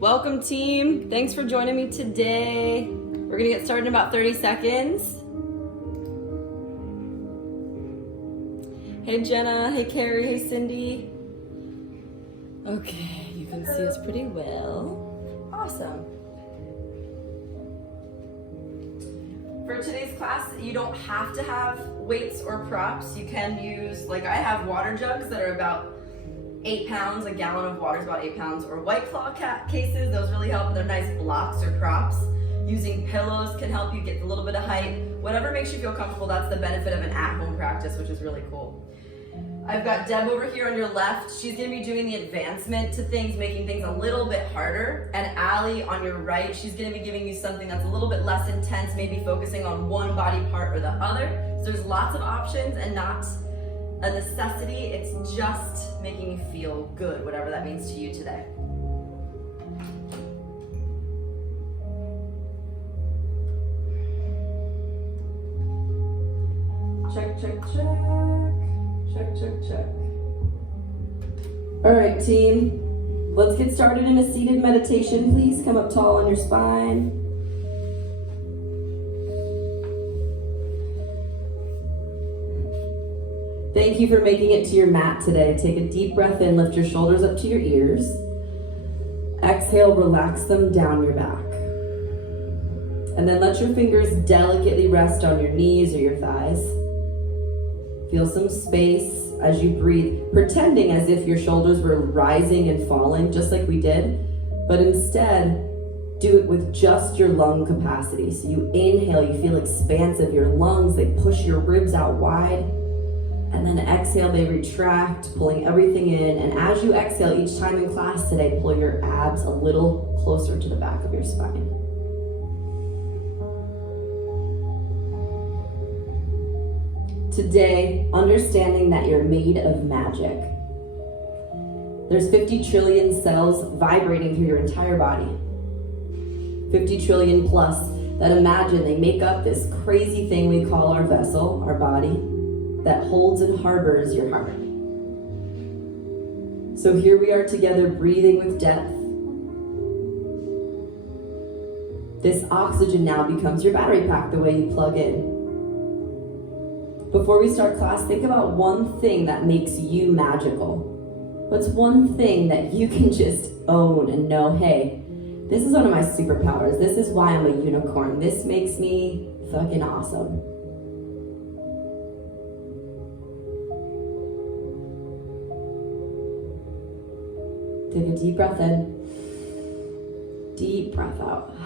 Welcome team, thanks for joining me today. We're gonna get started in about 30 seconds. Hey Jenna, hey Carrie, hey Cindy. Okay, you can see us pretty well. Awesome. For today's class, you don't have to have weights or props. You can use, like I have water jugs that are about 8 pounds, a gallon of water is about 8 pounds, or White Claw cases, those really help. They're nice blocks or props. Using pillows can help you get a little bit of height. Whatever makes you feel comfortable, that's the benefit of an at-home practice, which is really cool. I've got Deb over here on your left. She's gonna be doing the advancement to things, making things a little bit harder. And Allie on your right, she's gonna be giving you something that's a little bit less intense, maybe focusing on one body part or the other. So there's lots of options and not a necessity, it's just making you feel good, whatever that means to you today. Check, check, check. Check, check, check. All right, team. Let's get started in a seated meditation. Please come up tall on your spine. Thank you for making it to your mat today. Take a deep breath in, lift your shoulders up to your ears. Exhale, relax them down your back. And then let your fingers delicately rest on your knees or your thighs. Feel some space as you breathe, pretending as if your shoulders were rising and falling, just like we did, but instead, do it with just your lung capacity. So you inhale, you feel expansive, your lungs, they push your ribs out wide. And then exhale, they retract, pulling everything in. And as you exhale each time in class today, pull your abs a little closer to the back of your spine. Today, understanding that you're made of magic. There's 50 trillion cells vibrating through your entire body. 50 trillion plus that imagine they make up this crazy thing we call our vessel, our body, that holds and harbors your heart. So here we are together, breathing with depth. This oxygen now becomes your battery pack, the way you plug in. Before we start class, think about one thing that makes you magical. What's one thing that you can just own and know, hey, this is one of my superpowers. This is why I'm a unicorn. This makes me fucking awesome. Take a deep breath in, deep breath out.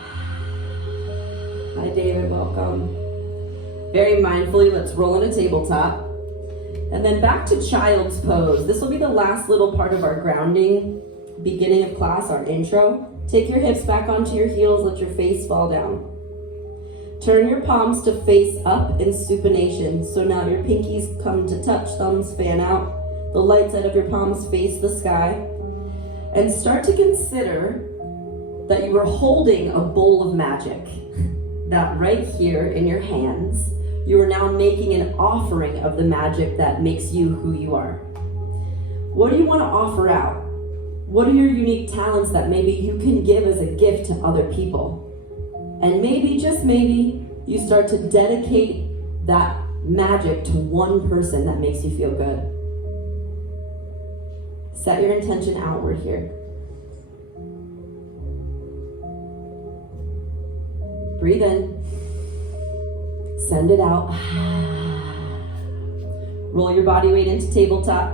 Hi David, welcome. Very mindfully, let's roll on a tabletop. And then back to child's pose. This will be the last little part of our grounding, beginning of class, our intro. Take your hips back onto your heels, let your face fall down. Turn your palms to face up in supination. So now your pinkies come to touch, thumbs fan out. The light side of your palms face the sky. And start to consider that you are holding a bowl of magic. That right here in your hands, you are now making an offering of the magic that makes you who you are. What do you want to offer out? What are your unique talents that maybe you can give as a gift to other people? And maybe, just maybe, you start to dedicate that magic to one person that makes you feel good. Set your intention outward here. Breathe in. Send it out. Roll your body weight into tabletop.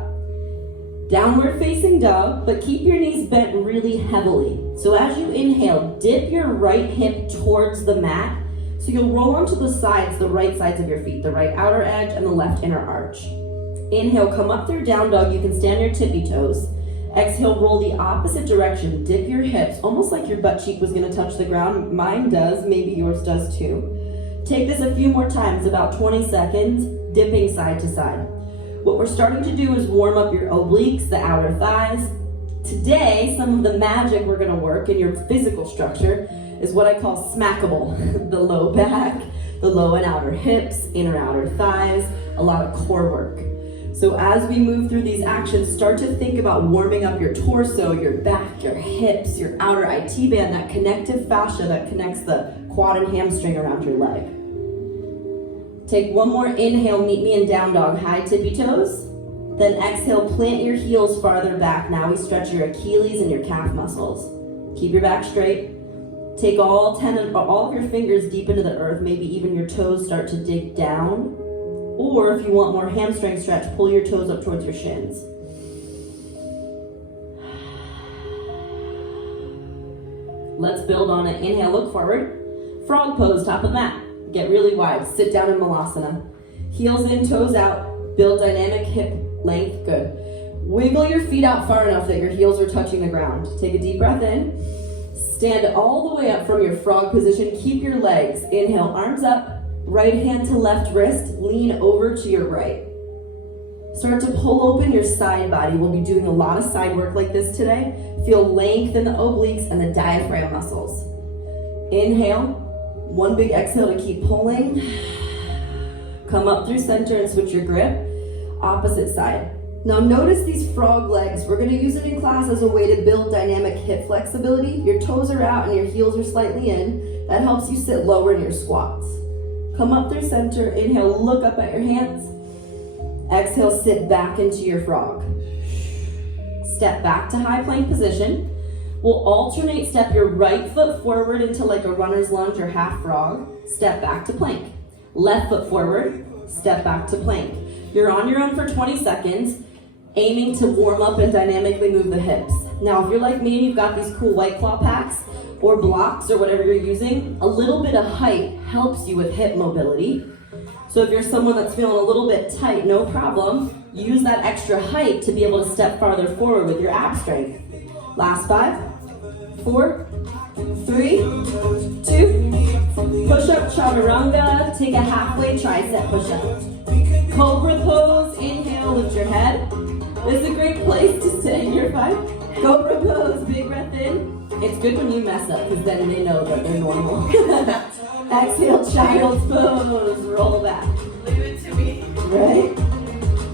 Downward facing dog, but keep your knees bent really heavily. So as you inhale, dip your right hip towards the mat. So you'll roll onto the sides, the right sides of your feet, the right outer edge and the left inner arch. Inhale, come up through down dog. You can stand your tippy toes. Exhale, roll the opposite direction. Dip your hips, almost like your butt cheek was gonna touch the ground. Mine does, maybe yours does too. Take this a few more times, about 20 seconds, dipping side to side. What we're starting to do is warm up your obliques, the outer thighs. Today, some of the magic we're gonna work in your physical structure is what I call smackable. The low back, the low and outer hips, inner outer thighs, a lot of core work. So as we move through these actions, start to think about warming up your torso, your back, your hips, your outer IT band, that connective fascia that connects the quad and hamstring around your leg. Take one more inhale, meet me in down dog, high tippy toes. Then exhale, plant your heels farther back. Now we stretch your Achilles and your calf muscles. Keep your back straight. Take all of your fingers deep into the earth, maybe even your toes start to dig down. Or if you want more hamstring stretch, pull your toes up towards your shins. Let's build on it. Inhale, look forward. Frog pose, top of the mat. Get really wide. Sit down in Malasana. Heels in, toes out. Build dynamic hip length. Good. Wiggle your feet out far enough that your heels are touching the ground. Take a deep breath in. Stand all the way up from your frog position. Keep your legs. Inhale, arms up. Right hand to left wrist, lean over to your right. Start to pull open your side body. We'll be doing a lot of side work like this today. Feel length in the obliques and the diaphragm muscles. Inhale, one big exhale to keep pulling. Come up through center and switch your grip. Opposite side. Now notice these frog legs. We're gonna use it in class as a way to build dynamic hip flexibility. Your toes are out and your heels are slightly in. That helps you sit lower in your squats. Come up through center, inhale, look up at your hands. Exhale, sit back into your frog. Step back to high plank position. We'll alternate step your right foot forward into like a runner's lunge or half frog. Step back to plank. Left foot forward, step back to plank. You're on your own for 20 seconds, aiming to warm up and dynamically move the hips. Now, if you're like me and you've got these cool White Claw packs, or blocks or whatever you're using, a little bit of height helps you with hip mobility. So if you're someone that's feeling a little bit tight, no problem. Use that extra height to be able to step farther forward with your ab strength. Last 5, 4, 3, 2. Push up chaturanga. Take a halfway tricep push up. Cobra pose. Inhale, lift your head. This is a great place to stay. You're fine. Cobra pose. Big breath in. It's good when you mess up because then they know that they're normal. Exhale, child's pose. Roll back. Leave it to me. Right?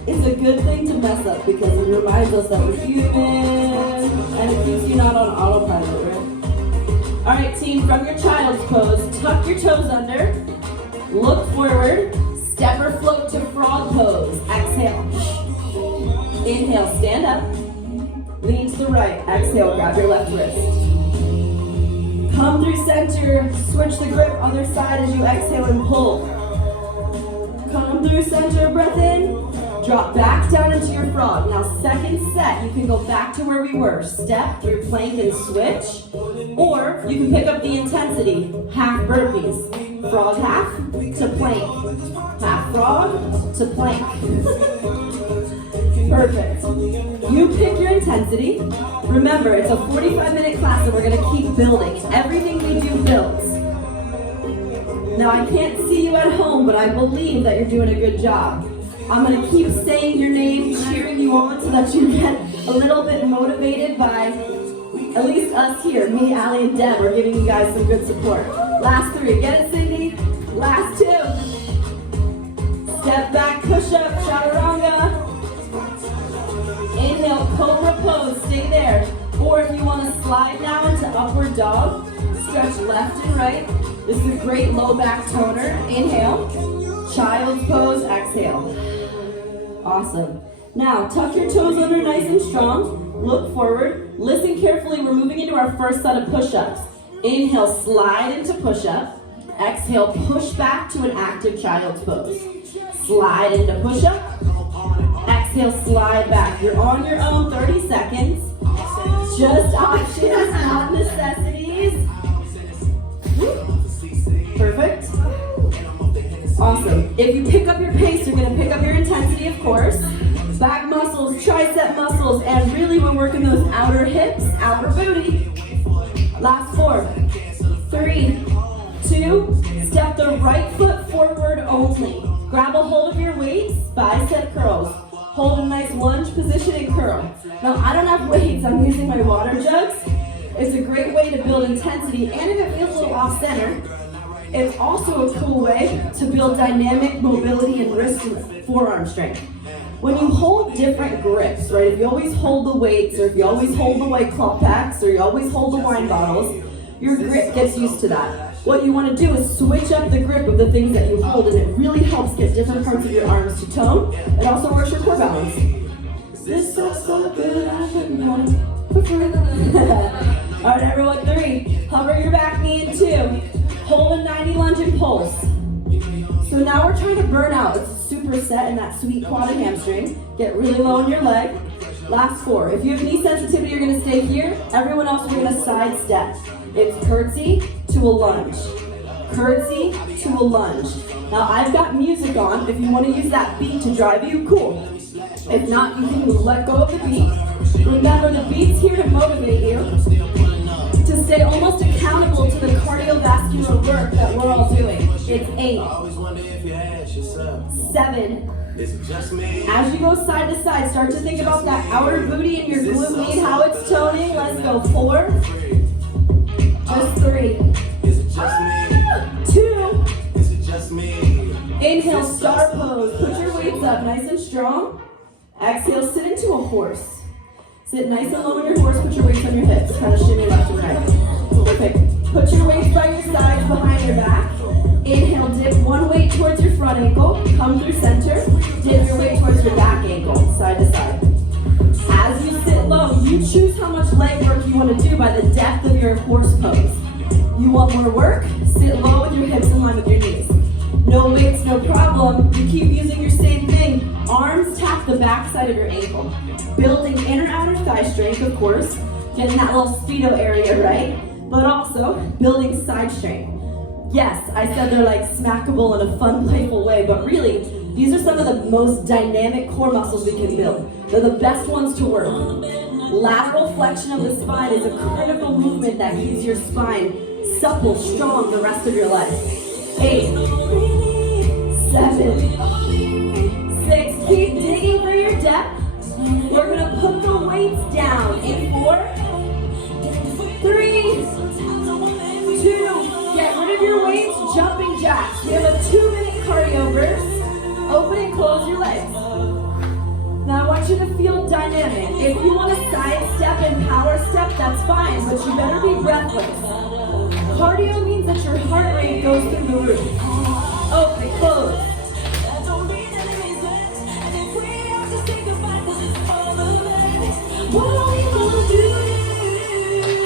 It's a good thing to mess up because it reminds us that we're human and it keeps you not on autopilot, right? All right, team, from your child's pose, tuck your toes under, look forward, step or float to frog pose. Exhale. Inhale, stand up, lean to the right. Exhale, grab your left wrist. Come through center, switch the grip, other side as you exhale and pull. Come through center, breath in, drop back down into your frog. Now second set, you can go back to where we were. Step through plank and switch, or you can pick up the intensity. Half burpees, frog half to plank, half frog to plank. Perfect. You pick your intensity. Remember, it's a 45-minute class and we're gonna keep building. Everything we do builds. Now I can't see you at home, but I believe that you're doing a good job. I'm gonna keep saying your name, cheering you on so that you get a little bit motivated by at least us here, me, Allie, and Deb are giving you guys some good support. Last 3, get it, Cindy? Last 2. Step back, push up, chaturanga. Inhale, cobra pose, stay there. Or if you want to slide now into upward dog, stretch left and right. This is a great low back toner. Inhale, child's pose, exhale. Awesome. Now, tuck your toes under nice and strong. Look forward. Listen carefully. We're moving into our first set of push-ups. Inhale, slide into push-up. Exhale, push back to an active child's pose. Slide into push-up. Exhale, slide back. You're on your own, 30 seconds. Just options, not necessities. Perfect. Awesome. If you pick up your pace, you're going to pick up your intensity, of course. Back muscles, tricep muscles, and really we're working those outer hips, outer booty. Last 4, 3, 2, step the right foot forward only. Grab a hold of your weights, bicep curls. Hold a nice lunge position and curl. Now, I don't have weights, I'm using my water jugs. It's a great way to build intensity, and if it feels a little off-center, it's also a cool way to build dynamic mobility and wrist and forearm strength. When you hold different grips, right? If you always hold the weights, or if you always hold the white claw packs, or you always hold the wine bottles, your grip gets used to that. What you want to do is switch up the grip of the things that you hold, and it really helps get different parts of your arms to tone. It also works your core balance. This feels so good, I wouldn't want it. All right, everyone, 3. Hover your back knee in 2. Hold a 90 lunge and pulse. So now we're trying to burn out. It's a superset in that sweet quad and hamstring. Get really low in your leg. Last 4. If you have knee sensitivity, you're going to stay here. Everyone else, we're going to side step. It's curtsy to a lunge. Curtsy to a lunge. Now I've got music on. If you want to use that beat to drive you, cool. If not, you can let go of the beat. Remember, the beat's here to motivate you, to stay almost accountable to the cardiovascular work that we're all doing. It's 8, 7. As you go side to side, start to think about that outer booty and your glute med, how it's toning. Let's go. 4, just 3, 2. Inhale, star pose. Put your weights up, nice and strong. Exhale, sit into a horse. Sit nice and low on your horse, put your weights on your hips, kind of shimmy left and right. Perfect. Put your weights by your sides, behind your back. Inhale, dip one weight towards your front ankle, come through center, dip your weight towards your back ankle, side to side. As you sit low, you choose how much leg work you want to do by the depth of your horse pose. You want more work? Sit low with your hips in line with your knees. No weights, no problem. You keep using your same thing. Arms tap the back side of your ankle. Building inner outer thigh strength, of course. Getting that little speedo area, right? But also building side strength. Yes, I said they're like smackable in a fun, playful way, but really, these are some of the most dynamic core muscles we can build. They're the best ones to work. Lateral flexion of the spine is a critical movement that keeps your spine supple, strong the rest of your life. 8, 7, 6, keep digging for your depth. We're gonna put the weights down in 4, 3, 2, get rid of your weights, jumping jacks. We have a 2-minute cardio burst. Open and close your legs. Now I want you to feel dynamic. If you want to side step and power step, that's fine, but you better be breathless. Cardio means that your heart rate goes through the roof. Open, close.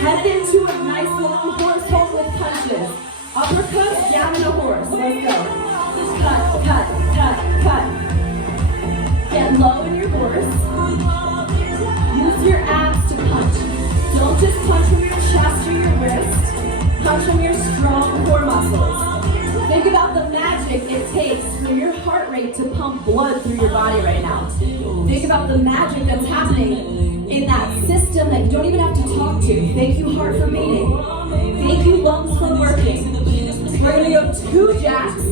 Head into a nice long horse hold with punches. Uppercuts down in a horse. Let's go. Cut, cut, cut, cut. Get low in your horse. Use your abs to punch. Don't just punch from your chest or your wrist. Punch from your strong core muscles. Think about the magic it takes for your heart rate to pump blood through your body right now. Think about the magic that's happening in that system that you don't even have to talk to. Thank you, heart, for beating. Thank you, lungs, for working. We're going to go 2 jacks,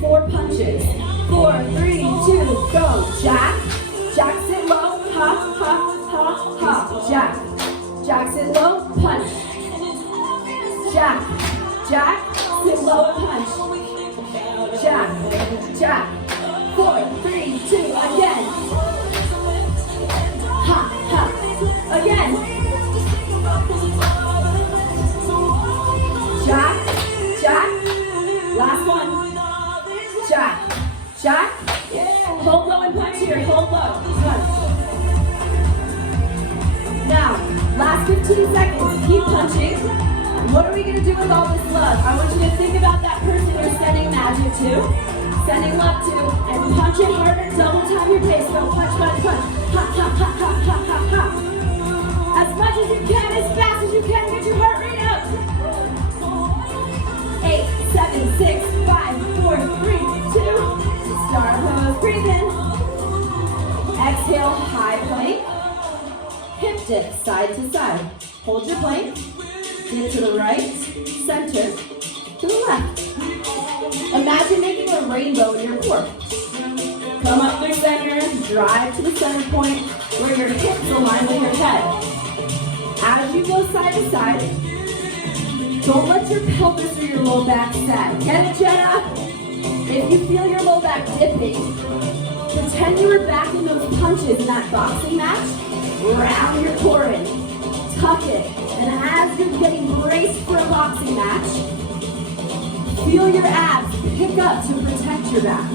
4 punches. 4, 3, 2, go. Jack. Jack, sit low. Hop, hop, hop, hop. Jack. Jack, sit low. Punch. Jack. Jack. Sit low and punch. Jack. Jack. 4, 3, 2. Again. Ha, ha. Again. Jack. Jack. Last one. Jack. Jack. Hold low and punch here. Hold low. Punch. Now, last 15 seconds. Keep punching. What are we going to do with all this love? I want you to think about that person you're sending magic to, sending love to, and punch it harder. Double time your pace. Go punch, punch, punch. Ha, ha, ha, ha, ha, ha, ha. As much as you can, as fast as you can. Get your heart rate up. 8, 7, 6, 5, 4, 3, 2. Star pose. Breathe in. Exhale, high plank. Hip dip, side to side. Hold your plank. Get to the right, center, to the left. Imagine making a rainbow in your core. Come up through center, drive to the center point where your hips align with your head. As you go side to side, don't let your pelvis or your low back sag. Get it, Jenna? If you feel your low back dipping, pretend you were back in those punches in that boxing match, round your core in, tuck it, and as you're getting braced for a boxing match, feel your abs pick up to protect your back.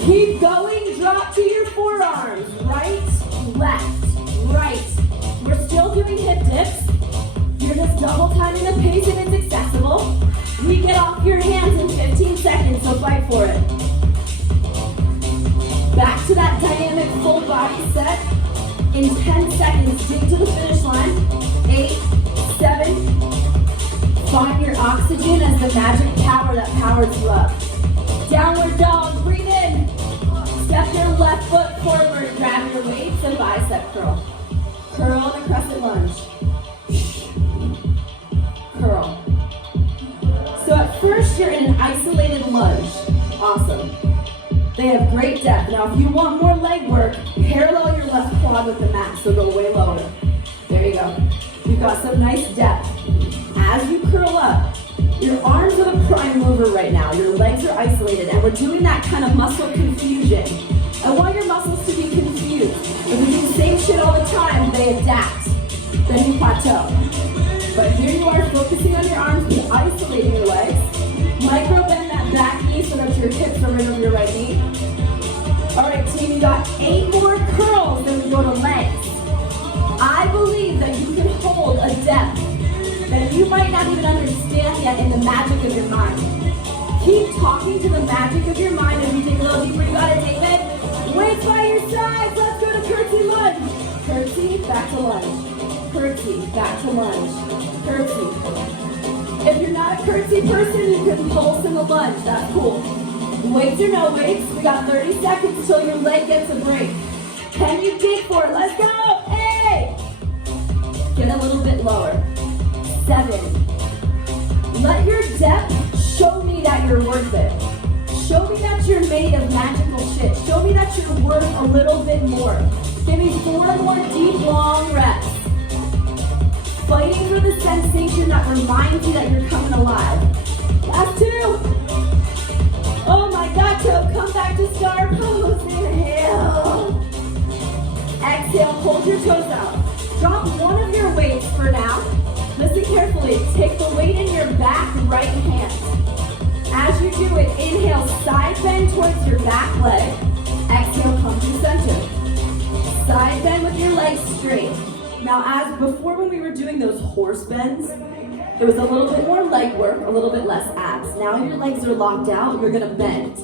Keep going, drop to your forearms, right, left, right. We're still doing hip dips. You're just double timing the pace if it's accessible. We get off your hands in 15 seconds, so fight for it. Back to that dynamic full body set. In 10 seconds, dig to the finish line. 8, 7. Find your oxygen as the magic power that powers you up. Downward dog, breathe in. Step your left foot forward, grab your weights and bicep curl. Curl and a crescent lunge. Curl. So at first you're in an isolated lunge. Awesome. They have great depth. Now if you want more leg work, parallel your left quad with the mat, so go way lower. There you go. You've got some nice depth. As you curl up, your arms are the prime mover right now. Your legs are isolated, and we're doing that kind of muscle confusion. I want your muscles to be confused. If we do the same shit all the time, they adapt. Then you plateau. But here you are focusing on your arms and isolating your legs. Micro bend that back knee so that your hips are right over your right knee. All right, team, you got 8 more curls, then we go to legs. I believe that you can hold a depth that you might not even understand yet in the magic of your mind. Keep talking to the magic of your mind as you take a little deeper. You got it, David? Weights by your sides. Let's go to curtsy lunge. Curtsy, back to lunge. Curtsy, back to lunge. Curtsy. If you're not a curtsy person, you can pulse in the lunge. That's cool. Weights or no weights, we got 30 seconds until your leg gets a break. Can you dig for it? Let's go. 8. Get a little bit lower. 7. Let your depth show me that you're worth it. Show me that you're made of magical shit. Show me that you're worth a little bit more. Give me 4 more deep, long reps. Fighting for the sensation that reminds you that you're coming alive. Last 2. Oh my God, so come back to star pose. Inhale. Exhale, hold your toes out. Drop one of your weights for now. Listen carefully. Take the weight in your back right hand. As you do it, inhale, side bend towards your back leg. Exhale, come to center. Side bend with your legs straight. Now, as before when we were doing those horse bends, it was a little bit more leg work, a little bit less abs. Now your legs are locked out, you're gonna bend.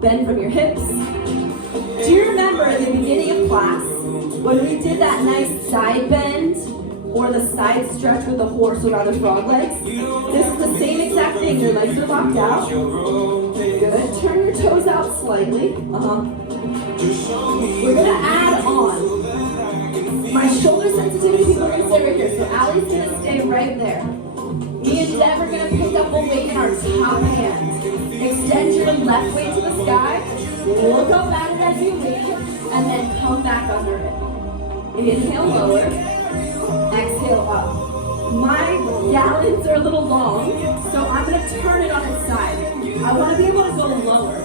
Bend from your hips. Do you remember at the beginning of class, when we did that nice side bend, or the side stretch with the horse or rather frog legs? This is the same exact thing, your legs are locked out. Good, turn your toes out slightly. We're gonna add on. My shoulder sensitivity people are gonna stay right here, so Allie's gonna stay right there. Me and Deb are gonna pick up a weight in our top hand. Extend your left weight to the sky, look up at it as you lean, and then come back under it. Inhale, lower, exhale, up. My gallons are a little long, so I'm gonna turn it on its side. I wanna be able to go lower.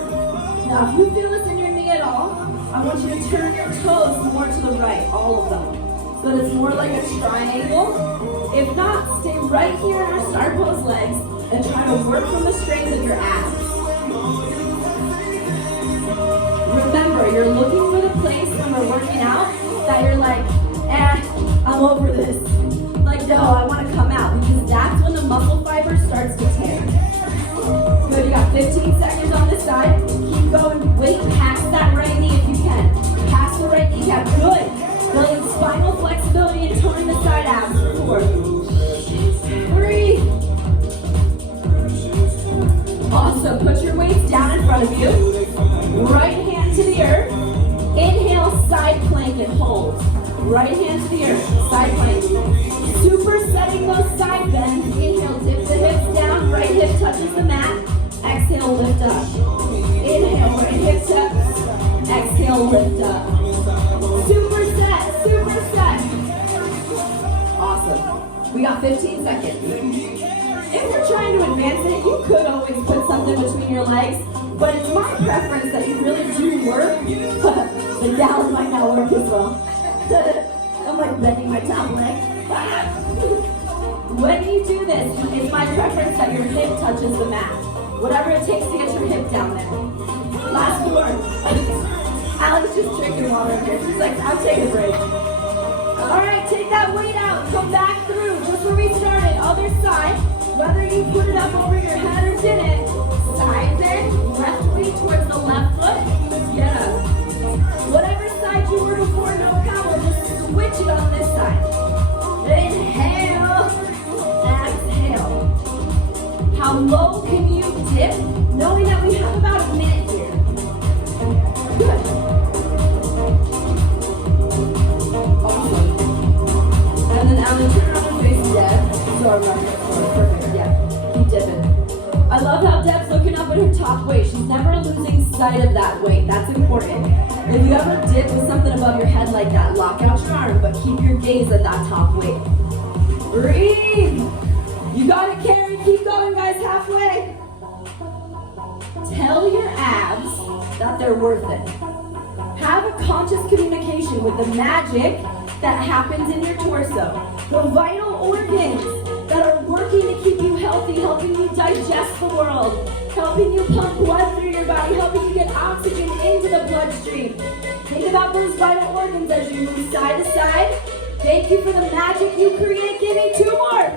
Now, if you feel this in your knee at all, I want you to turn your toes more to the right, all of them. So that it's more like a triangle. If not, stay right here in our star pose legs and try to work from the strength of your abs. Remember, you're looking for the place when we're working out that you're like, I'm over this. Like, no, I want to come out, because that's when the muscle fiber starts to tear. Good, you got 15 seconds on this side. Keep going, weight past that right knee if you can. Past the right kneecap, good. Building spinal flexibility and toning the side abs. 4, 3. Awesome, put your weights down in front of you. Right hand to the earth. Inhale, side plank and hold. Right hand to the earth, side plank. Supersetting those side bends. Inhale, dip the hips down, right hip touches the mat. Exhale, lift up. Inhale, right hip touch. Exhale, lift up. Superset, superset. Awesome. We got 15 seconds. If we're trying to advance it, you could always put something between your legs. But it's my preference that you really do work, but down might not work as well. I'm like bending my top leg. When you do this, it's my preference that your hip touches the mat. Whatever it takes to get your hip down there. Last 4. Alex just drinking water in here. She's like, I'll take a break. All right, take that weight out. Come back through, just where we started. Other side. Whether you put it up over your head or didn't, side bend, left knee towards the left foot, get up. Whatever side you were before, no problem, just switch it on this side. Inhale, exhale. How low can you dip, knowing that we have about a minute here? Good. Awesome. And then Alan, turn around and face Deb. So I'm running. Perfect, yeah. Keep dipping. I love how Deb's looking up at her top weight. She's never losing sight of that weight. That's important. If you ever dip with something above your head like that, lock out your arm, but keep your gaze at that top weight. Breathe. You got it, Carrie. Keep going, guys. Halfway. Tell your abs that they're worth it. Have a conscious communication with the magic that happens in your torso. The vital organs that are working to keep you healthy, helping you digest the world, helping you pump blood through your body, helping you get oxygen into the bloodstream. Think about those vital organs as you move side to side. Thank you for the magic you create. Give me 2 more.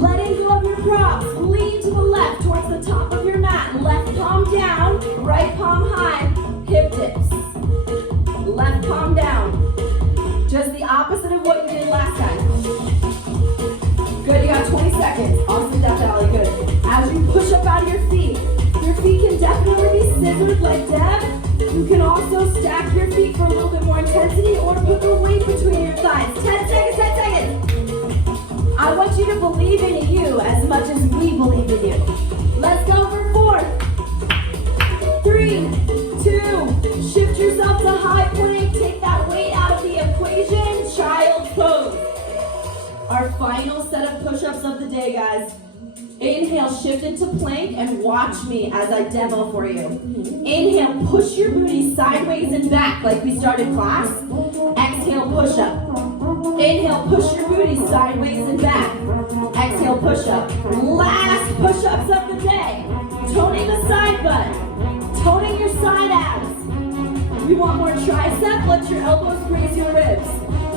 Letting go of your props. Lean to the left towards the top of your mat. Left palm down, right palm high. Hip dips. Left palm down. Just the opposite of what you did last time. Good, you got 20 seconds. Awesome, Death Valley, good. As you push up out of your feet can definitely be scissored like Deb. You can also stack your feet for a little bit more intensity or put the weight between your thighs. 10 seconds, 10 seconds. I want you to believe in you as much as we believe in you. Let's go for 4, 3, 2, shift yourself to high plank. Take that weight out of the equation. Child pose. Our final set of push-ups of the day, guys. Inhale, shift into plank and watch me as I demo for you. Inhale, push your booty sideways and back like we started class. Exhale, push up. Inhale, push your booty sideways and back. Exhale, push up. Last push-ups of the day. Toning the side butt. Toning your side abs. You want more tricep? Let your elbows graze your ribs.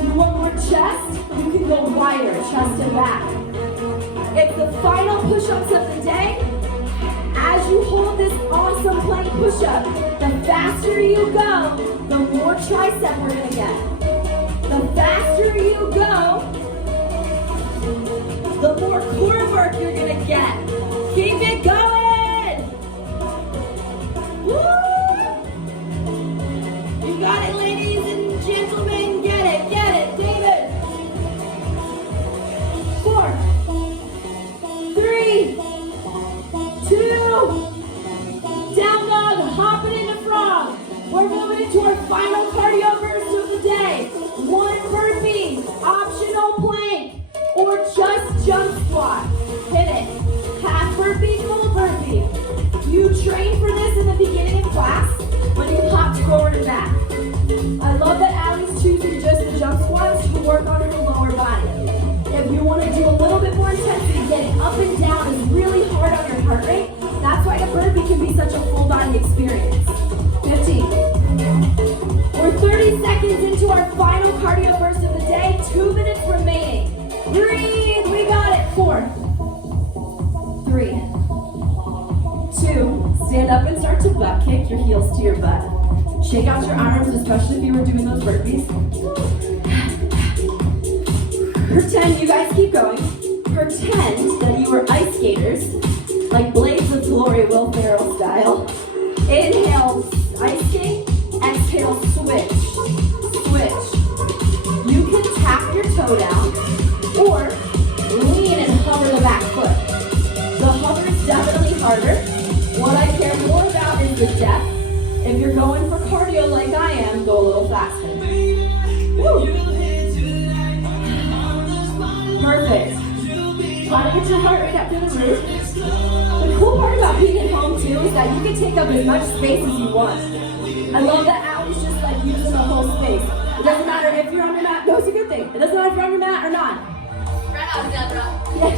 You want more chest? You can go wider, chest and back. It's the final push-ups of the day. As you hold this awesome plank push-up, the faster you go, the more tricep we're gonna get. The faster you go, the more core work you're gonna get. Keep it going! Woo! You got it, ladies and gentlemen. Get it, David. 4, 3, 2, down dog, hopping into frog. We're moving into our final cardio burst of the day. 1 burpee, optional plank, or just jump squat. Hit it. Half burpee, full burpee. You trained for this in the beginning of class when you hopped forward and back. I love that Allie's choosing just the jump squats to work on her lower body. If you want to do a little bit more intensity, getting up and down is really hard on your heart rate. That's why a burpee can be such a full body experience. 15. We're 30 seconds into our final cardio burst of the day. 2 minutes remaining. Breathe, we got it. 4, 3, 2, stand up and start to butt kick your heels to your butt. Shake out your arms, especially if you were doing those burpees. Pretend, you guys keep going. Pretend that you were ice skaters, like Blades of Glory, Will Ferrell style. Inhale, ice skate. Exhale, switch. Switch. You can tap your toe down or lean and hover the back foot. The hover is definitely harder. What I care more about is the depth. If you're going for cardio like I am, go a little faster. Woo. Perfect. Try to get your heart rate up to the roof. cool part about being at home too is that you can take up as much space as you want. I love that Allie's just like using the whole space. It doesn't matter if you're on your mat. No, it's a good thing. It doesn't matter if you're on your mat or not. Yes.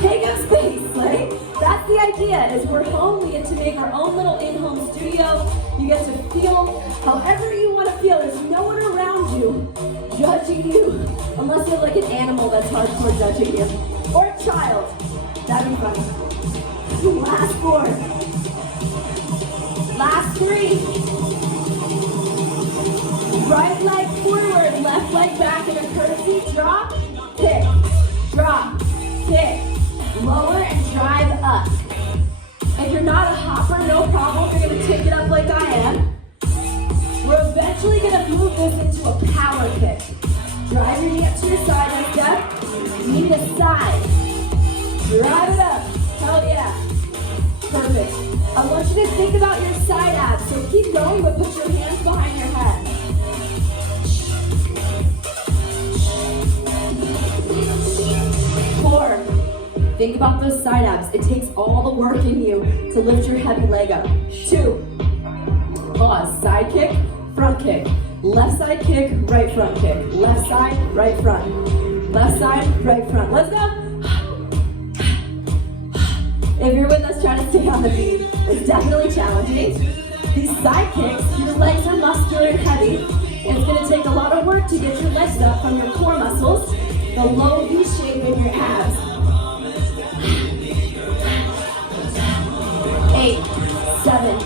Take up space, right? That's the idea, is we're home, we get to make our own little in-home studio. You get to feel however you want to feel. There's no one around you judging you, unless you're like an animal that's hardcore judging you. Or a child. That'd be funny. Last 4. Last 3. Right leg forward, left leg back in a curtsy. Drop, kick, drop, kick. Lower and drive up. If you're not a hopper, no problem. You're going to take it up like I am. We're eventually going to move this into a power kick. Drive your knee up to your side like that. Knee to side. Drive it up. Hell yeah. Perfect. I want you to think about your side abs. So keep going, but put your hands behind your head. Four. Think about those side abs. It takes all the work in you to lift your heavy leg up. 2. Pause. Side kick, front kick. Left side kick, right front kick. Left side, right front. Left side, right front. Let's go. If you're with us, try to stay on the beat. It's definitely challenging. These side kicks, your legs are muscular and heavy. It's going to take a lot of work to get your legs up from your core muscles, the low V shape in your abs. 8, 7,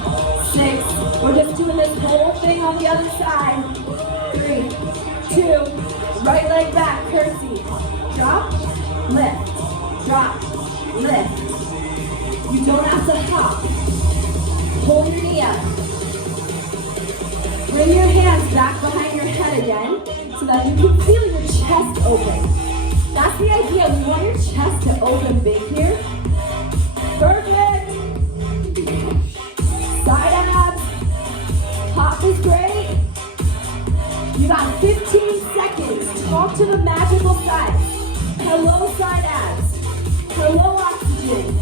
6. We're just doing this whole thing on the other side. 3, 2. Right leg back, curtsy. Drop, lift, drop, lift. You don't have to hop. Pull your knee up. Bring your hands back behind your head again so that you can feel your chest open. That's the idea. We want your chest to open big here. Perfect. Side abs. Hop is great. You got 15 seconds. Talk to the magical side. Hello, side abs. Hello, oxygen.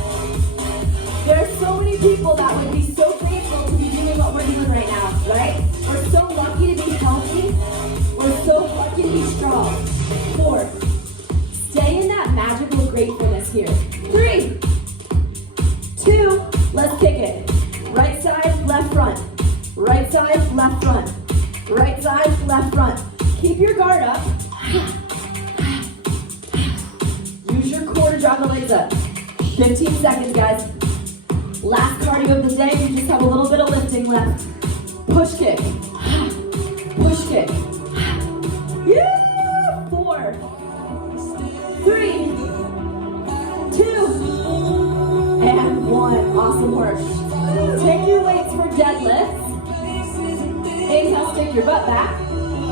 There are so many people that would be so grateful to be doing what we're doing right now, right? We're so lucky to be healthy. We're so lucky to be strong. 4. Stay in that magical gratefulness here. 3, 2, let's kick it. Right side, left front. Right side, left front. Right side, left front. Keep your guard up. Use your core to drive the legs up. 15 seconds, guys. Last cardio of the day, we just have a little bit of lifting left. Push kick. Push kick. Yeah! 4, 3, 2, and 1. Awesome work. Take your weights for deadlifts. Inhale, stick your butt back.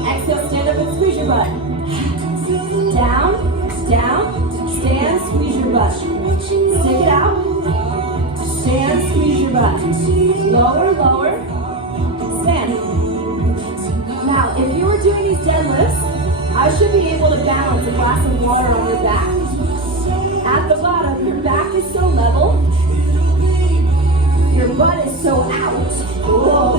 Exhale, stand up and squeeze your butt. Down, down, stand, squeeze your butt. Stick it out. Stand, squeeze your butt. Lower, lower. Stand. Now, if you were doing these deadlifts, I should be able to balance a glass of water on your back. At the bottom, your back is so level. Your butt is so out. Whoa.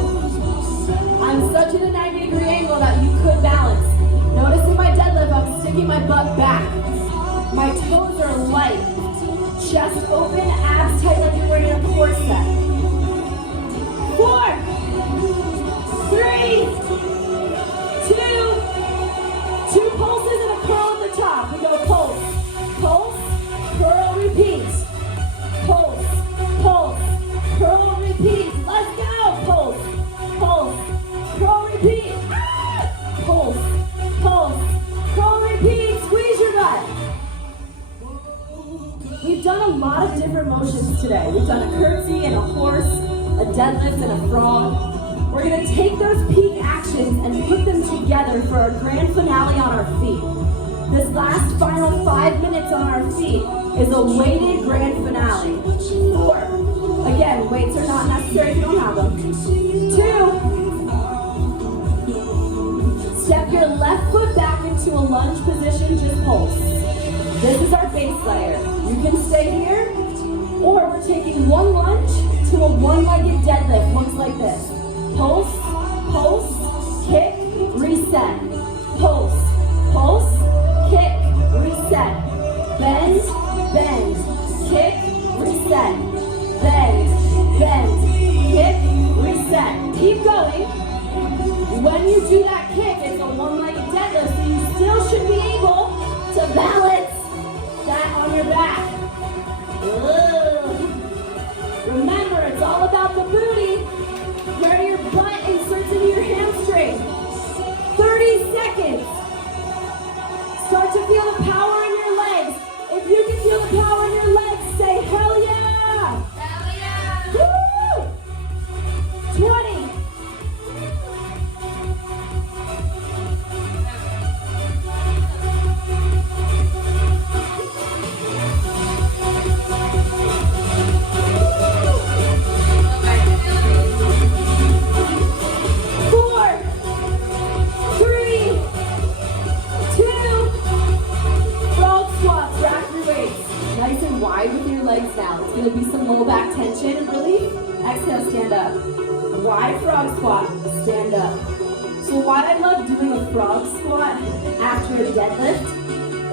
I'm such at a 90-degree angle that you could balance. Notice in my deadlift, I'm sticking my butt back. My toes are light. Chest open, abs tight like you're wearing a corset. 4, 3, 2 pulses and a curl at the top. We go pulse, pulse, curl, repeat. Pulse, pulse, curl, repeat. Let's go. Pulse, pulse, curl, repeat. Ah! Pulse, pulse, curl, repeat. Squeeze your butt. We've done a lot of different motions today. We've done a curtsy and a horse, a deadlift and a frog. We're gonna take those peak actions and put them together for our grand finale on our feet. This last final 5 minutes on our feet is a weighted grand finale. 4, again, weights are not necessary if you don't have them. 2, step your left foot back into a lunge position, just pulse. This is our base layer. You can stay here, or we're taking one lunge to a one-legged deadlift. Looks like this. Pulse, pulse, kick, reset. Pulse, pulse, kick, reset. Bend, bend, kick, reset. Bend, bend, kick, reset. Keep going. When you do that kick, it's a one-legged deadlift, so you still should be able to balance that on your back. Ugh. Remember, it's all about the booty, where your butt inserts into your hamstring. 30 seconds. Start to feel the power in your legs. If you can feel the power in your legs, say hell yeah! Hell yeah! Woo! 20. 4, 3, 2, frog squats, wrap your weights. Nice and wide with your legs now. It's going to be some low back tension and relief. Exhale, stand up. Wide frog squat, stand up. So why I love doing a frog squat after a deadlift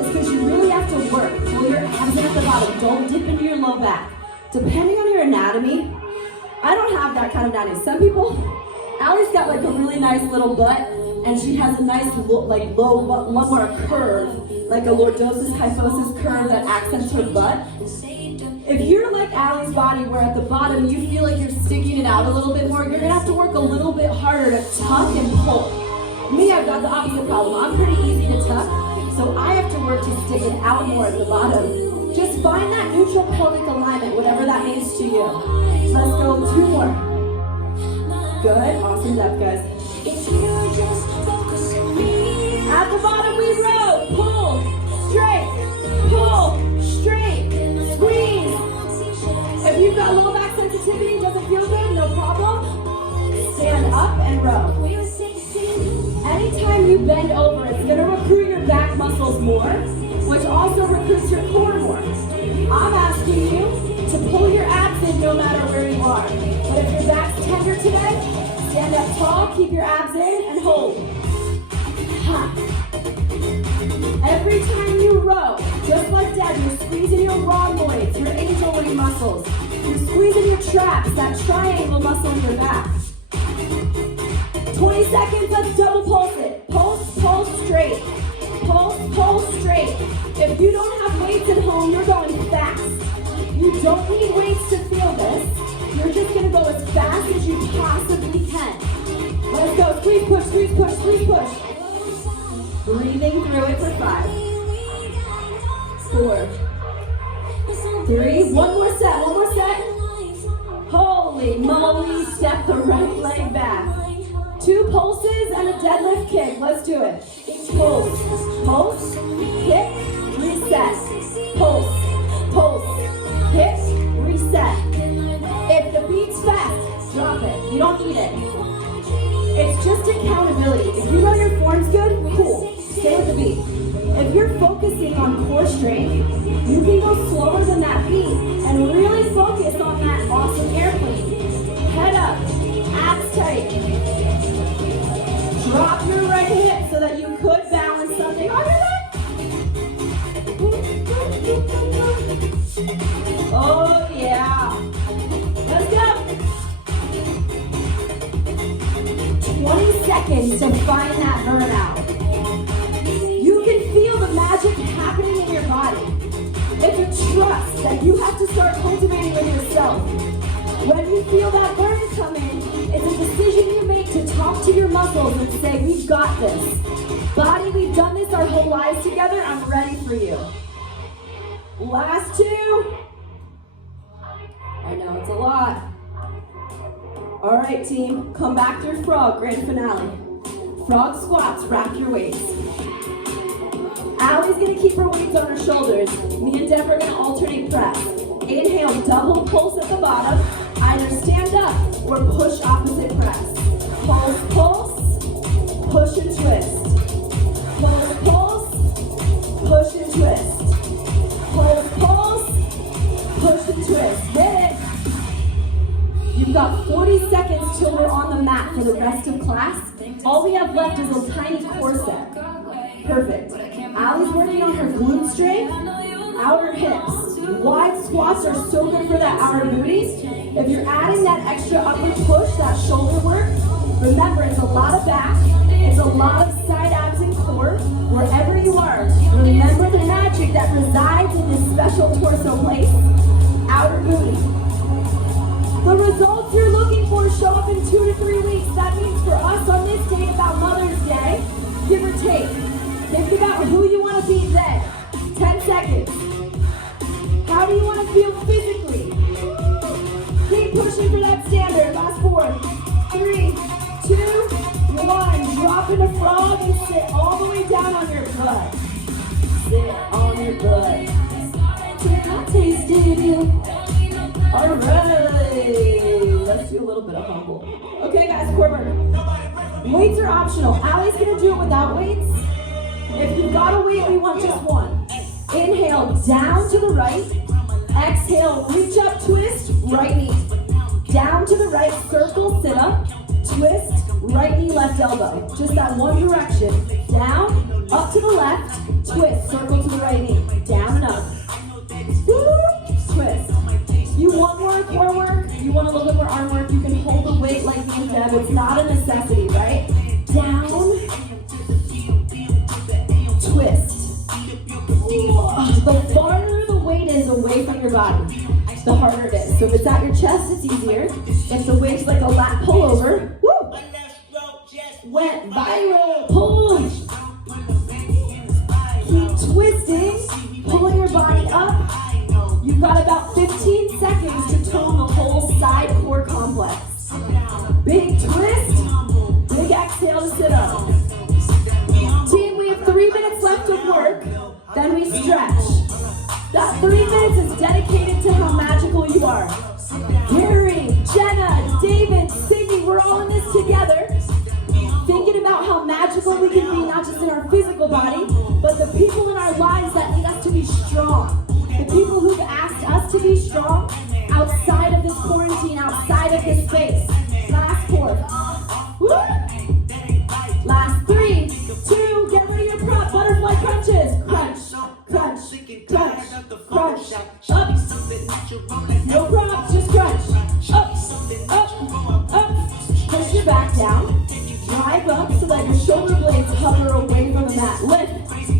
is because you really have to work. Pull your abs in at the bottom. Don't dip into your low back. Depending on your anatomy, I don't have that kind of anatomy. Some people, Allie's got like a really nice little butt, and she has a nice like low lumbar curve, like a lordosis kyphosis curve that accents her butt. If you're like Allie's body, where at the bottom you feel like you're sticking it out a little bit more, you're gonna have to work a little bit harder to tuck and pull. Me, I've got the opposite problem. I'm pretty easy to tuck, so I have to work to stick it out more at the bottom. Just find that neutral pelvic alignment, whatever that means to you. Let's go 2 more. Good, awesome depth, guys. At the bottom we row, pull, straight, squeeze. If you've got low back sensitivity, doesn't feel good, no problem. Stand up and row. Anytime you bend over, it's gonna recruit your back muscles more, which also recruits your core more. I'm asking you to pull your abs in no matter where you are. But if your back's tender today, stand up tall, keep your abs in, and hold. Ha. Every time you row, just like that, you're squeezing your rhomboids, your angel wing muscles. You're squeezing your traps, that triangle muscle in your back. 20 seconds, let's double pulse it. Pulse, pulse, straight. Pulse, pulse, straight. If you don't have weights at home, you're going fast. You don't need weights to feel this. You're just gonna go as fast as you possibly can. Let's go, squeeze, push, squeeze, push, squeeze, push. Breathing through it for 5, 4, 3, one more set. Holy moly, step the right leg back. 2 pulses and a deadlift kick. Let's do it. Pulse, pulse, kick, reset. Pulse, pulse, kick, reset. If the beat's fast, drop it. You don't need it. It's just accountability. If you know your form's good, cool. Stay with the beat. If you're focusing on core strength, you can go slower than that beat and really focus on that awesome airplane. Head up, abs tight. Drop your right hip so that you could balance something on your leg. Oh yeah. Let's go. 20 seconds to find that burnout. You can feel the magic happening in your body. It's a trust that you have to start cultivating with yourself. When you feel that burn coming, it's a decision you make to talk to your muscles and say, we've got this. Body, we've done this our whole lives together. I'm ready for you. Last 2. I know it's a lot. All right, team, come back through frog, grand finale. Frog squats, wrap your weights. Allie's gonna keep her weights on her shoulders. Me and Deb are gonna alternate press. Inhale, double pulse at the bottom. Either stand up or push opposite press. Pulse, pulse, push and twist. Pulse, pulse, push and twist. Pulse, pulse, push and twist. Hit it. You've got 40 seconds till we're on the mat for the rest of class. All we have left is a tiny core set. Perfect. Allie's working on her glute strength, outer hips. Wide squats are so good for that outer booty. If you're adding that extra upper push, that shoulder work, remember it's a lot of back, it's a lot of side abs and core. Wherever you are, remember the magic that resides in this special torso place, outer booty. The results you're looking for show up in 2 to 3 weeks. That means for us on this date about Mother's Day, give or take, think about who you want to be then. 10 seconds. How do you want to feel physically? Keep pushing for that standard. Last 4, 3, 2, 1. Drop in a frog and sit all the way down on your butt. Sit on your butt. I tasted you. All right. Let's do a little bit of humble. Okay, guys, core work. Weights are optional. Allie's going to do it without weights. If you've got a weight, we want just one. Inhale, down to the right. Exhale, reach up, twist, right knee. Down to the right, circle, sit up. Twist, right knee, left elbow. Just that one direction. Down, up to the left, twist, circle to the right knee. Down and up. Woo, twist. You want more core work? You want a little bit more arm work? You can hold the weight like me and Deb. It's not a necessity, right? Down, twist. The farther the weight is away from your body, the harder it is. So if it's at your chest, it's easier. If the weight's like a lat pullover, woo! Went viral, push. Keep twisting, pulling your body up. You've got about 15 seconds to tone the whole side core complex. Big twist, big exhale to sit up. Team, we have 3 minutes left of work, then we stretch. That 3 minutes is dedicated to how magical you are. Gary, Jenna, David, Siggy, we're all in this together. Thinking about how magical we can be, not just in our physical body, but the people in our lives that need us to be strong. The people who've asked us to be strong outside of this quarantine, outside of this space. Last 4. Woo! Last 3, 2, get ready to prop. Butterfly crunches. Crunch, crunch, crunch, crunch. Up. No props, just crunch. Up, up, up. Push your back down. Drive up so that your shoulder blades hover away from the mat. Lift,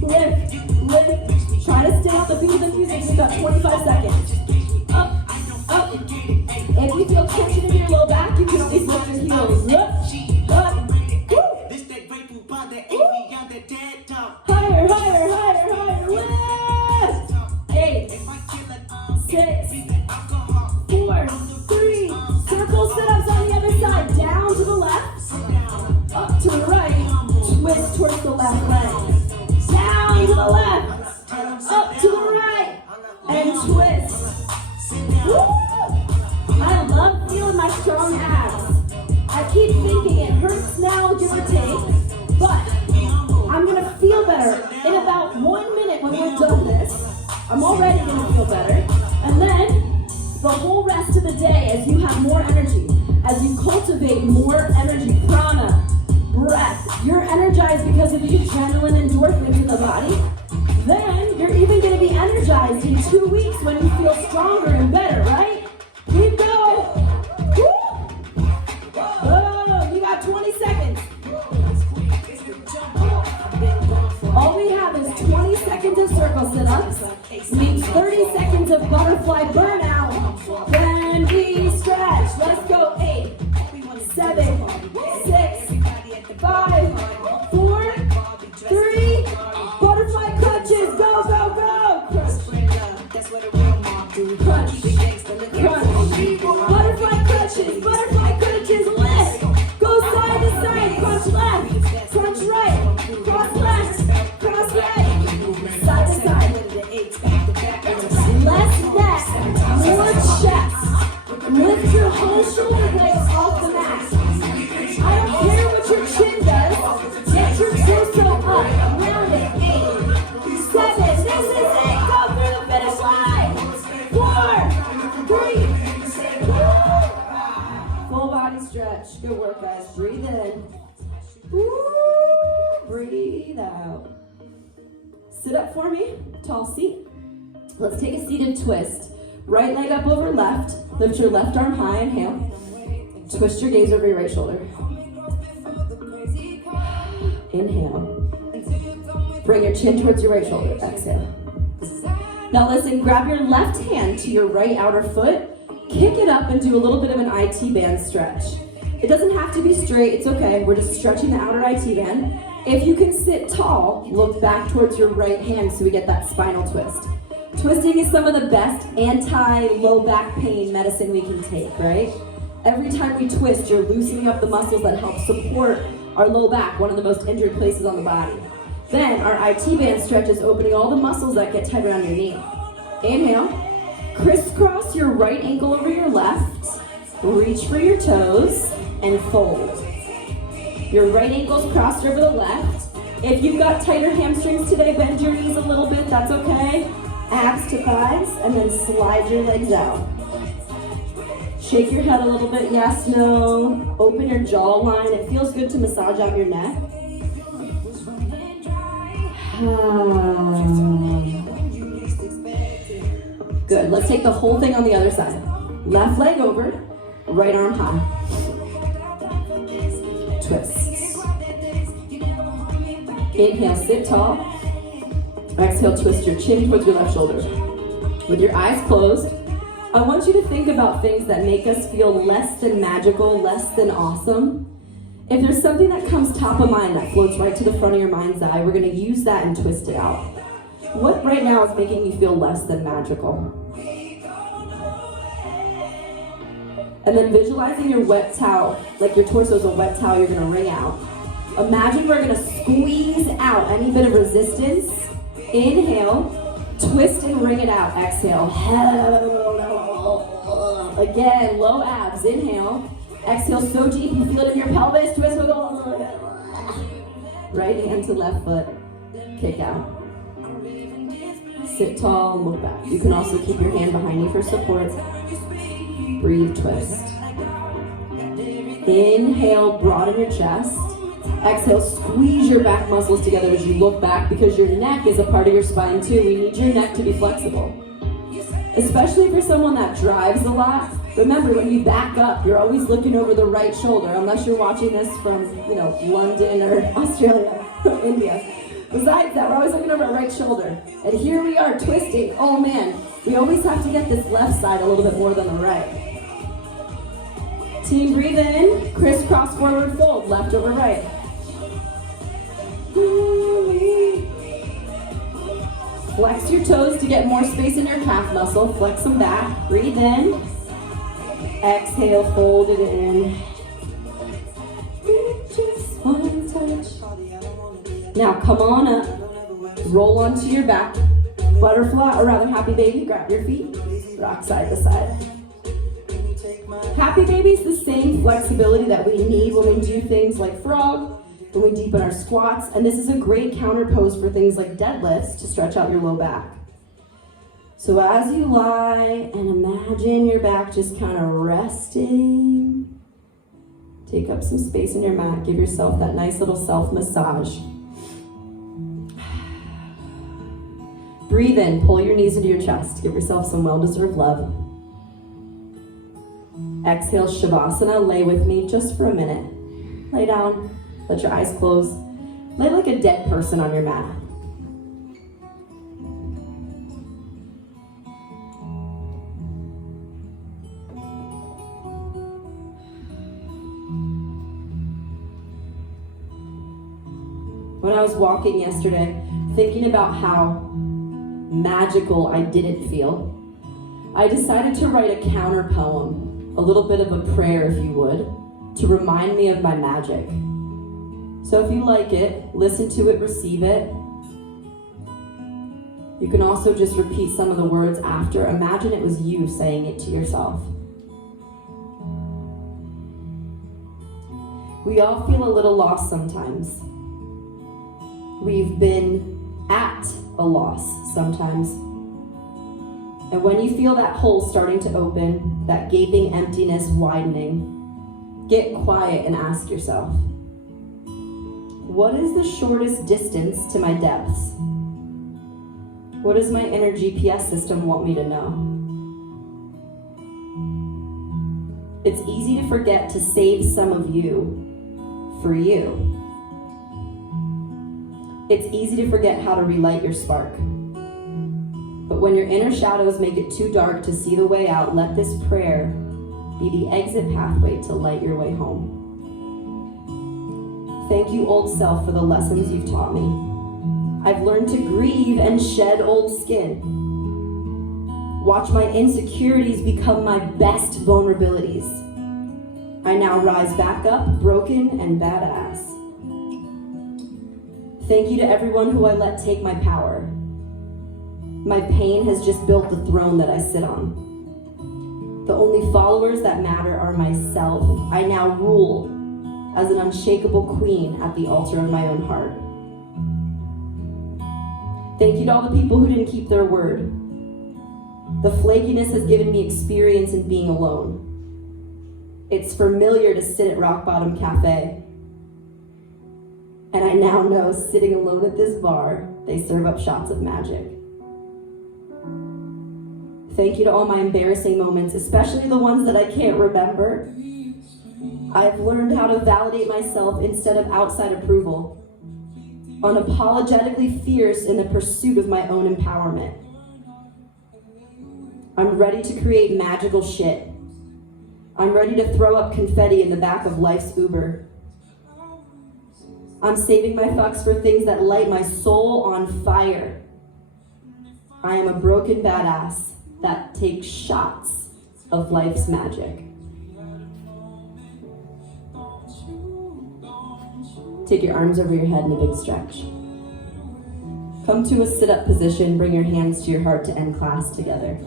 lift, lift. Try to stay on the beat of the music. You've got 25 seconds. Up, up. If you feel tension in your low back, you can always lift your heels. Up, woo. Higher, higher, higher, higher. Lift. 8, 6, 4, 3. Circle sit-ups on the other side. Down to the left. Up to the right. Twist towards the left leg. Down to the left. Up to the right. And twist. Woo! I love feeling my strong abs. I keep thinking it hurts now, give or take, but I'm going to feel better in about 1 minute when we're done this. I'm already going to feel better. And then the whole rest of the day, as you have more energy, as you cultivate more energy, prana, breath, you're energized because of the adrenaline and endorphins in the body. Then you're even going to be energized in 2 weeks when you feel stronger and better, right? Keep going. Woo! Oh, you got 20 seconds. All we have is 20 seconds of circle sit-ups, means 30 seconds of butterfly burnout. Then we stretch. Let's go. 8, 7, 6, 5, 4, 3. Butterfly crunches. Go, go, go. Crunch. Crunch. Crunch. Butterfly crunches. Butterfly crunches. Lift. Go side to side. Crunch left. Crunch right. Cross left. Cross right. Side to side. Less neck. More chest. Lift your whole shoulder blades off the mat. I don't care what your chin does. Get your torso up. Round it. 8, 7. This is it. Go through the finish line. 4, 3. body stretch. Good work, guys. Breathe in. Woo. Breathe out. Sit up for me. Tall seat. Let's take a seated twist. Right leg up over left. Lift your left arm high. Inhale. Twist your gaze over your right shoulder. Inhale. Bring your chin towards your right shoulder. Exhale. Now listen, grab your left hand to your right outer foot. Kick it up and do a little bit of an IT band stretch. It doesn't have to be straight. It's okay. We're just stretching the outer IT band. If you can sit tall, look back towards your right hand so we get that spinal twist. Twisting is some of the best anti-low back pain medicine we can take, right? Every time we twist, you're loosening up the muscles that help support our low back, one of the most injured places on the body. Then our IT band stretch is opening all the muscles that get tight around your knee. Inhale. Crisscross your right ankle over your left. Reach for your toes and fold. Your right ankle's crossed over the left. If you've got tighter hamstrings today, bend your knees a little bit, that's okay. Abs to thighs, and then slide your legs out. Shake your head a little bit, yes, no. Open your jawline. It feels good to massage out your neck. Good, let's take the whole thing on the other side. Left leg over, right arm high. Twist. Inhale, sit tall. Exhale, twist your chin towards your left shoulder. With your eyes closed, I want you to think about things that make us feel less than magical, less than awesome. If there's something that comes top of mind that floats right to the front of your mind's eye, we're gonna use that and twist it out. What right now is making you feel less than magical? And then visualizing your wet towel, like your torso is a wet towel you're gonna wring out. Imagine we're gonna squeeze out any bit of resistance. Inhale, twist and wring it out. Exhale. Again, low abs. Inhale. Exhale so deep you feel it in your pelvis. Twist. Right hand to left foot. Kick out. Sit tall and look back. You can also keep your hand behind you for support. Breathe, twist. Inhale, broaden your chest. Exhale, squeeze your back muscles together as you look back because your neck is a part of your spine too. We need your neck to be flexible. Especially for someone that drives a lot. Remember, when you back up, you're always looking over the right shoulder, unless you're watching this from, London or Australia, India. Besides that, we're always looking over our right shoulder. And here we are twisting. Oh man, we always have to get this left side a little bit more than the right. Team, breathe in, crisscross forward fold, left over right. Flex your toes to get more space in your calf muscle. Flex them back. Breathe in. Exhale, fold it in. Just one touch. Now come on up. Roll onto your back. Butterfly, or rather happy baby. Grab your feet. Rock side to side. Happy baby is the same flexibility that we need when we do things like frog, when we deepen our squats, and this is a great counter pose for things like deadlifts to stretch out your low back. So as you lie and imagine your back just kind of resting, take up some space in your mat, give yourself that nice little self-massage. Breathe in, pull your knees into your chest, give yourself some well-deserved love. Exhale, Shavasana, lay with me just for a minute. Lay down. Let your eyes close. Lay like a dead person on your mat. When I was walking yesterday, thinking about how magical I didn't feel, I decided to write a counter poem, a little bit of a prayer, if you would, to remind me of my magic. So if you like it, listen to it, receive it. You can also just repeat some of the words after. Imagine it was you saying it to yourself. We all feel a little lost sometimes. We've been at a loss sometimes. And when you feel that hole starting to open, that gaping emptiness widening, Get quiet and ask yourself, what is the shortest distance to my depths? What does my inner GPS system want me to know? It's easy to forget to save some of you for you. It's easy to forget how to relight your spark. But when your inner shadows make it too dark to see the way out, let this prayer be the exit pathway to light your way home. Thank you, old self, for the lessons you've taught me. I've learned to grieve and shed old skin. Watch my insecurities become my best vulnerabilities. I now rise back up, broken and badass. Thank you to everyone who I let take my power. My pain has just built the throne that I sit on. The only followers that matter are myself. I now rule as an unshakable queen at the altar of my own heart. Thank you to all the people who didn't keep their word. The flakiness has given me experience in being alone. It's familiar to sit at Rock Bottom Cafe. And I now know, sitting alone at this bar, they serve up shots of magic. Thank you to all my embarrassing moments, especially the ones that I can't remember. I've learned how to validate myself instead of outside approval. Unapologetically fierce in the pursuit of my own empowerment. I'm ready to create magical shit. I'm ready to throw up confetti in the back of life's Uber. I'm saving my fucks for things that light my soul on fire. I am a broken badass that takes shots of life's magic. Take your arms over your head in a big stretch. Come to a sit-up position, bring your hands to your heart to end class together.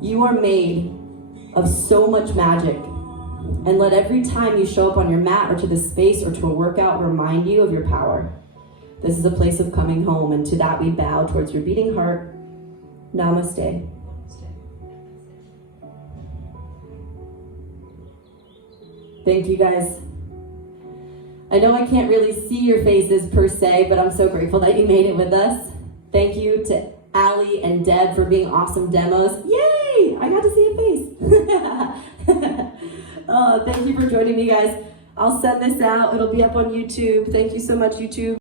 You are made of so much magic, and let every time you show up on your mat or to this space or to a workout remind you of your power. This is a place of coming home, and to that we bow towards your beating heart. Namaste. Thank you guys. I know I can't really see your faces per se, but I'm so grateful that you made it with us. Thank you to Allie and Deb for being awesome demos. Yay! I got to see a face. Thank you for joining me, guys. I'll send this out. It'll be up on YouTube. Thank you so much, YouTube.